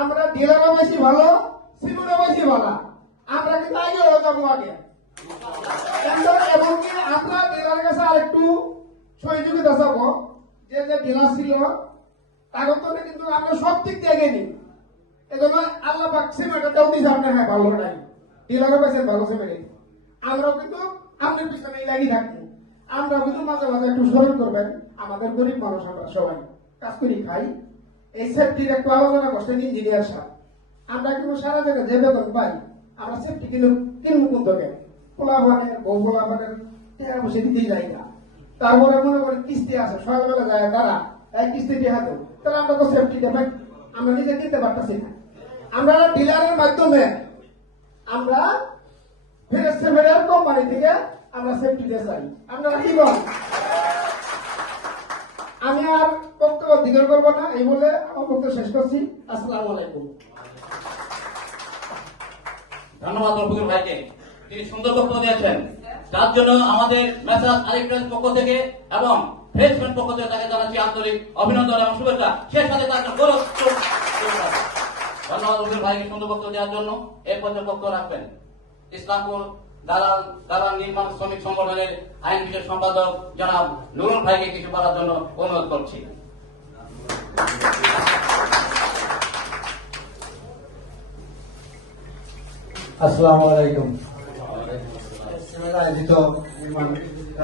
আমরা ডিলারও বেশি ভালো, সিমেন্টও বেশি ভালো। আমরা কিন্তু আগে যাবো আগে। এমনকি আমরা ডিলারের কাছে আরেকটু সহযোগিতা চাবো, যে যে ডিলার ছিল তাদের তো কিন্তু আমরা সব দিক দিয়ে এগিয়ে নিই। এজন্য আল্লাহ পাক সিমেন্টটা দেও দিয়েছে আপনার, হ্যাঁ ভালো নাই, ডিলারও পাইছেন ভালো সিমেন্ট। আমরাও কিন্তু আপনার পিছনে লাগিয়ে থাকবো। আমরা কিন্তু মাঝে মাঝে একটু স্মরণ করবেন, আমাদের গরিব মানুষ আমরা সবাই কাজ করি খাই। এই সেফটির একটু আলোচনা করছেন ইঞ্জিনিয়ার সাহেব। আমরা কিন্তু সারা জায়গায় যে বেতন পাই, আমরা সেফটি কিনবো কোন থেকে? পোলাপানের বউ পোলাপানের টাকা বসে দিতেই যাই না। তারপরে মনে করেন কিস্তি আছে, সকালবেলা যায় তারা এক কিস্তি টাকা দেবো, তাহলে আমরা তো সেফটিটা পাই, আমরা নিজে কিনতে পারতেছি না। আমরা ডিলারের মাধ্যমে আমরা ফেরের কোম্পানি থেকে আমরা সেফটিটা চাই। আপনারা কি বলেন? আমি আর বক্তব্য দীর্ঘ করবো না, এই বলে আমার বক্তব্য শেষ করছি। আসসালামু আলাইকুম। ধন্যবাদ রফিকুল ভাইকে, তিনি সুন্দর বক্তব্য দিয়েছেন। তার জন্য আমাদের মেসাজ আলিফ্রেন্স পক্ষ থেকে এবং ফ্রেশম্যান পক্ষ থেকে তাকে জানাচ্ছি আন্তরিক অভিনন্দন এবং শুভেচ্ছা। সে সাথে তার গৌরব। ধন্যবাদ রফিকুল ভাইকে সুন্দর বক্তব্য দেওয়ার জন্য। এই পর্যায়ে বক্তব্য রাখবেন ইসলামপুর দালাল নির্মাণ শ্রমিক সংগঠনের আইন বিষয়ক সম্পাদক জনাব নুরুল ভাইকে কিছু বলার জন্য অনুরোধ করছি। আসসালামু আলাইকুম। আয়োজিত নির্মাণ